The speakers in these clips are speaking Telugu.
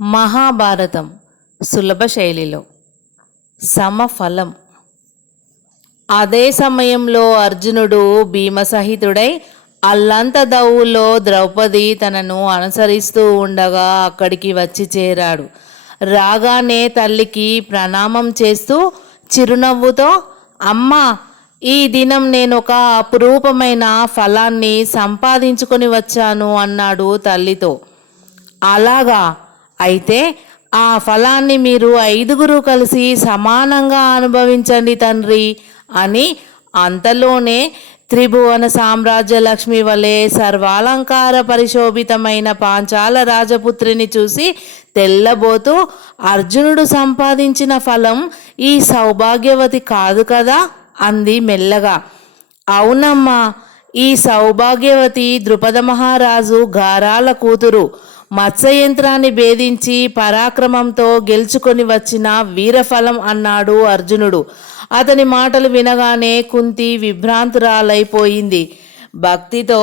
మహాభారతం సులభ శైలిలో సమఫలం. అదే సమయంలో అర్జునుడు భీమసహితుడై అల్లంత దవ్వులో ద్రౌపది తనను అనుసరిస్తూ ఉండగా అక్కడికి వచ్చి చేరాడు. రాగానే తల్లికి ప్రణామం చేస్తూ చిరునవ్వుతో, అమ్మా, ఈ దినం నేను ఒక అపురూపమైన ఫలాన్ని సంపాదించుకొని వచ్చాను అన్నాడు తల్లితో. అలాగా, అయితే ఆ ఫలాన్ని మీరు 5గురు కలిసి సమానంగా అనుభవించండి తండ్రి అని అంతలోనే త్రిభువన సామ్రాజ్య లక్ష్మి వలె సర్వాలంకార పరిశోభితమైన పాంచాల రాజపుత్రిని చూసి తెల్లబోతూ, అర్జునుడు సంపాదించిన ఫలం ఈ సౌభాగ్యవతి కాదు కదా అంది మెల్లగా. అవునమ్మా, ఈ సౌభాగ్యవతి ద్రుపద మహారాజు గారాల కూతురు. మత్స్యయంత్రాన్ని భేదించి పరాక్రమంతో గెలుచుకొని వచ్చిన వీరఫలం అన్నాడు అర్జునుడు. అతని మాటలు వినగానే కుంతి విభ్రాంతురాలైపోయింది. భక్తితో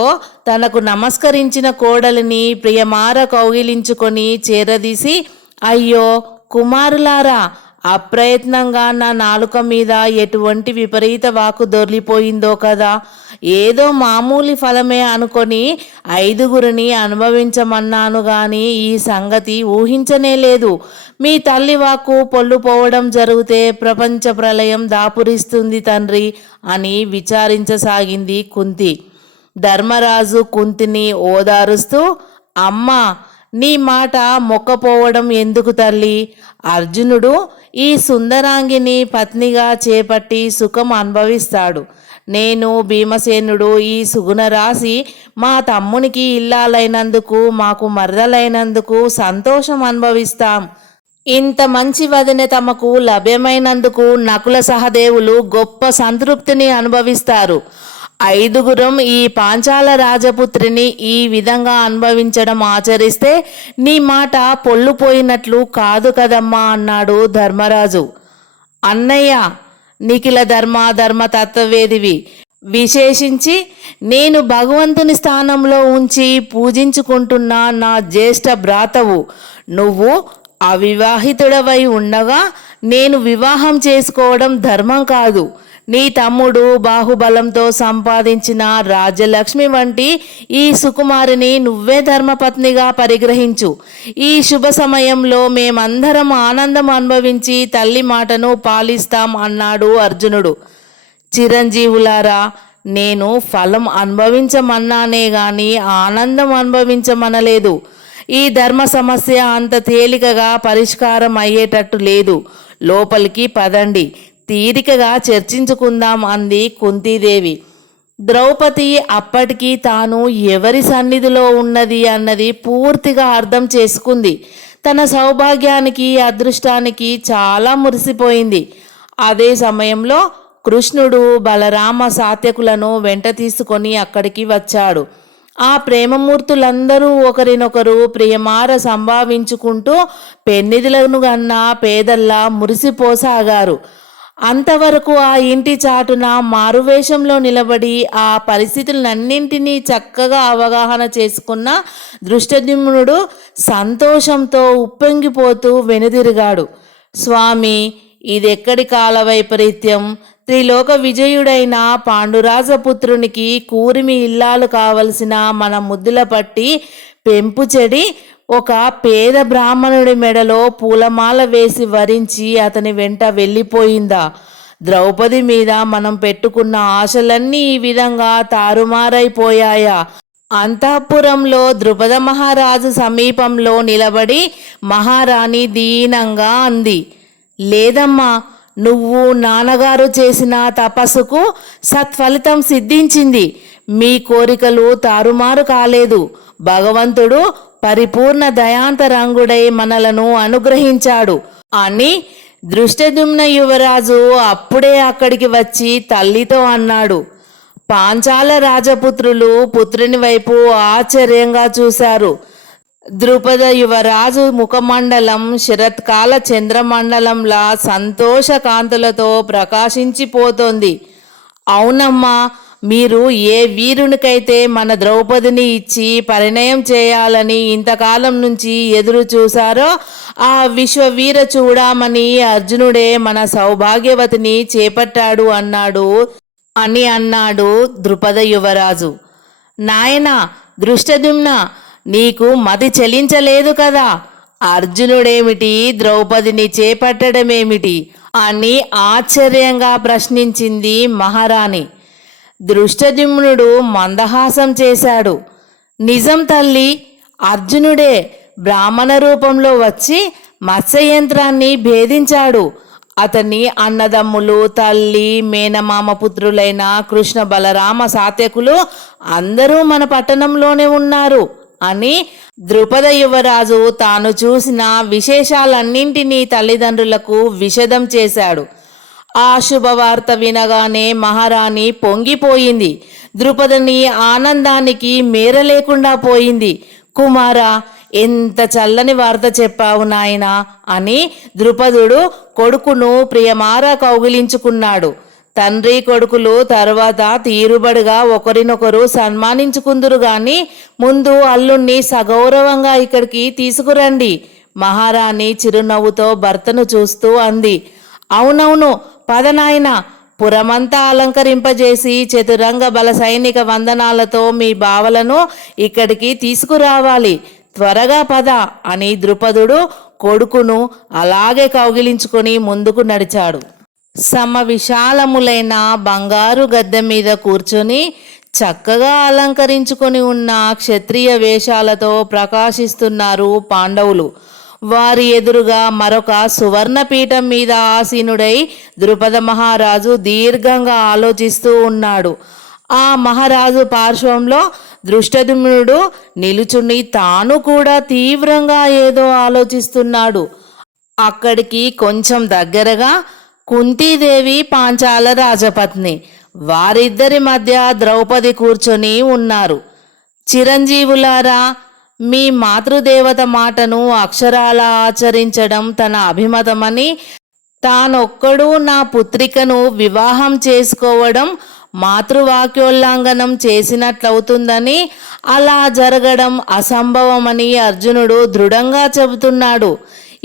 తనకు నమస్కరించిన కోడలిని ప్రియమార కౌగిలించుకొని చేరదీసి, అయ్యో కుమారులారా, అప్రయత్నంగా నా నాలుక మీద ఎటువంటి విపరీత వాకు దొర్లిపోయిందో కదా. ఏదో మామూలు ఫలమే అనుకొని 5గురిని అనుభవించమన్నాను గాని ఈ సంగతి ఊహించనే లేదు. మీ తల్లి వాక్కు పొల్లుపోవడం జరిగితే ప్రపంచ ప్రళయం దాపురిస్తుంది తండ్రి అని విచారించసాగింది కుంతి. ధర్మరాజు కుంతిని ఓదారుస్తూ, అమ్మా, నీ మాట మొక్కపోవడం ఎందుకు తల్లి? అర్జునుడు ఈ సుందరాంగిని పత్నిగా చేపట్టి సుఖం అనుభవిస్తాడు. నేను భీమసేనుడు ఈ సుగుణ రాశి మా తమ్మునికి ఇల్లాలైనందుకు, మాకు మరదలైనందుకు సంతోషం అనుభవిస్తాం. ఇంత మంచి వదిన తమకు లభ్యమైనందుకు నకుల సహదేవులు గొప్ప సంతృప్తిని అనుభవిస్తారు. 5గురం ఈ పాంచాల రాజపుత్రిని ఈ విధంగా అనుభవించడం ఆచరిస్తే నీ మాట పొల్లుపోయినట్లు కాదు కదమ్మా అన్నాడు ధర్మరాజు. అన్నయ్య, నిఖిల ధర్మ తత్వవేదివి. విశేషించి నేను భగవంతుని స్థానంలో ఉంచి పూజించుకుంటున్న నా జ్యేష్ఠ భ్రాతవు. నువ్వు అవివాహితుడవై ఉండగా నేను వివాహం చేసుకోవడం ధర్మం కాదు. నీ తమ్ముడు బాహుబలంతో సంపాదించిన రాజ్యలక్ష్మి వంటి ఈ సుకుమారిని నువ్వే ధర్మపత్నిగా పరిగ్రహించు. ఈ శుభ సమయంలో మేమందరం ఆనందం అనుభవించి తల్లి మాటను పాలిస్తాం అన్నాడు అర్జునుడు. చిరంజీవులారా, నేను ఫలం అనుభవించమన్నానే గాని ఆనందం అనుభవించమనలేదు. ఈ ధర్మ సమస్య అంత తేలికగా పరిష్కారం అయ్యేటట్టు లేదు. లోపలికి పదండి, తీరికగా చర్చించుకుందాం అంది కుంతీదేవి. ద్రౌపది అప్పటికి తాను ఎవరి సన్నిధిలో ఉన్నది అన్నది పూర్తిగా అర్థం చేసుకుంది. తన సౌభాగ్యానికి, అదృష్టానికి చాలా మురిసిపోయింది. అదే సమయంలో కృష్ణుడు బలరామ సాత్యకులను వెంట తీసుకొని అక్కడికి వచ్చాడు. ఆ ప్రేమమూర్తులందరూ ఒకరినొకరు ప్రియమార సంభావించుకుంటూ పెన్నిధులను గన్నా పేదల్లా మురిసిపోసాగారు. అంతవరకు ఆ ఇంటి చాటున మారువేషంలో నిలబడి ఆ పరిస్థితులన్నింటినీ చక్కగా అవగాహన చేసుకున్న దృష్టద్యుమ్నుడు సంతోషంతో ఉప్పొంగిపోతూ వెనుదిరిగాడు. స్వామి, ఇదెక్కడి కాల వైపరీత్యం? త్రిలోక విజయుడైన పాండురాజపుత్రునికి కూరిమి ఇల్లాలు కావలసిన మన ముద్దుల పట్టి పెంపు చెడి ఒక పేద బ్రాహ్మణుడి మెడలో పూలమాల వేసి వరించి అతని వెంట వెళ్ళిపోయిందా? ద్రౌపది మీద మనం పెట్టుకున్న ఆశలన్నీ ఈ విధంగా తారుమారైపోయాయా? అంతఃపురంలో ద్రుపద మహారాజు సమీపంలో నిలబడి మహారాణి దీనంగా అంది. లేదమ్మా, నువ్వు నాన్నగారు చేసిన తపస్సుకు సత్ఫలితం సిద్ధించింది. మీ కోరికలు తారుమారు కాలేదు. భగవంతుడు పరిపూర్ణ దయాంతరంగుడై మనలను అనుగ్రహించాడు అని దృష్టద్యుమ్న యువరాజు అప్పుడే అక్కడికి వచ్చి తల్లితో అన్నాడు. పాంచాల రాజపుత్రులు పుత్రుని వైపు ఆశ్చర్యంగా చూశారు. ద్రుపద యువరాజు ముఖమండలం శరత్కాల చంద్రమండలంలా సంతోష కాంతులతో ప్రకాశించిపోతోంది. అవునమ్మా, మీరు ఏ వీరునికైతే మన ద్రౌపదిని ఇచ్చి పరిణయం చేయాలని ఇంతకాలం నుంచి ఎదురు చూశారో ఆ విశ్వవీర చూడామణి అర్జునుడే మన సౌభాగ్యవతిని చేపట్టాడు అన్నాడు ద్రుపద యువరాజు. నాయనా దృష్టద్యుమ్న, నీకు మతి చెలించలేదు కదా? అర్జునుడేమిటి, ద్రౌపదిని చేపట్టడమేమిటి అని ఆశ్చర్యంగా ప్రశ్నించింది మహారాణి. దృష్టద్యుమ్నుడు మందహాసం చేశాడు. నిజం తల్లి, అర్జునుడే బ్రాహ్మణ రూపంలో వచ్చి మత్స్యయంత్రాన్ని భేదించాడు. అతని అన్నదమ్ములు, తల్లి, మేనమామ పుత్రులైన కృష్ణ, బలరామ, సాత్యకులు అందరూ మన పట్టణంలోనే ఉన్నారు అని ద్రుపద యువరాజు తాను చూసిన విశేషాలన్నింటినీ తల్లిదండ్రులకు విశదం చేశాడు. ఆ శుభవార్త వినగానే మహారాణి పొంగిపోయింది. ద్రుపదని ఆనందానికి మేర లేకుండా పోయింది. కుమారా, ఎంత చల్లని వార్త చెప్పావు నాయనా అని ద్రుపదుడు కొడుకును ప్రియమారా కౌగిలించుకున్నాడు. తండ్రి కొడుకులు తర్వాత తీరుబడిగా ఒకరినొకరు సన్మానించుకుందురు గాని ముందు అల్లుణ్ణి సగౌరవంగా ఇక్కడికి తీసుకురండి, మహారాణి చిరునవ్వుతో భర్తను చూస్తూ అంది. అవునవును, పదనాయన, పురమంతా అలంకరింపజేసి చతురంగ బల సైనిక వందనాలతో మీ బావలను ఇక్కడికి తీసుకురావాలి, త్వరగా పద అని ద్రుపదుడు కొడుకును అలాగే కౌగిలించుకొని ముందుకు నడిచాడు. సమ విశాలములైన బంగారు గద్దె మీద కూర్చొని చక్కగా అలంకరించుకొని ఉన్న క్షత్రియ వేషాలతో ప్రకాశిస్తున్నారు పాండవులు. వారి ఎదురుగా మరొక సువర్ణ పీఠం మీద ఆసీనుడై ద్రుపద మహారాజు దీర్ఘంగా ఆలోచిస్తూ ఉన్నాడు. ఆ మహారాజు పార్శ్వంలో దృష్టద్యుమ్నుడు నిలుచుని తాను కూడా తీవ్రంగా ఏదో ఆలోచిస్తున్నాడు. అక్కడికి కొంచెం దగ్గరగా కుంతీదేవి, పాంచాల రాజపత్ని, వారిద్దరి మధ్య ద్రౌపది కూర్చొని ఉన్నారు. చిరంజీవులారా, మీ మాతృదేవత మాటను అక్షరాల ఆచరించడం తన అభిమతమని, తానొక్కడు నా పుత్రికను వివాహం చేసుకోవడం మాతృవాక్యోల్లంఘనం చేసినట్లవుతుందని, అలా జరగడం అసంభవమని అర్జునుడు దృఢంగా చెబుతున్నాడు.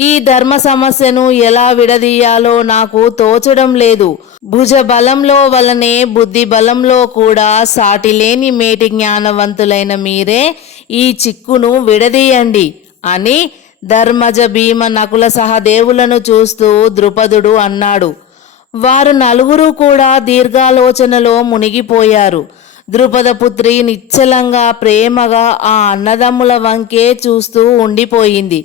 ఈ ధర్మ సమస్యను ఎలా విడదీయాలో నాకు తోచడం లేదు. భుజ బలంలో వలనే బుద్ధి బలంలో కూడా సాటిలేని మేటి జ్ఞానవంతులైన మీరే ఈ చిక్కును విడదీయండి అని ధర్మజ, భీమ, నకుల సహదేవులను చూస్తూ ద్రుపదుడు అన్నాడు. వారు నలుగురు కూడా దీర్ఘాలోచనలో మునిగిపోయారు. ద్రుపదపుత్రి నిశ్చలంగా ప్రేమగా ఆ అన్నదమ్ముల వంకే చూస్తూ ఉండిపోయింది.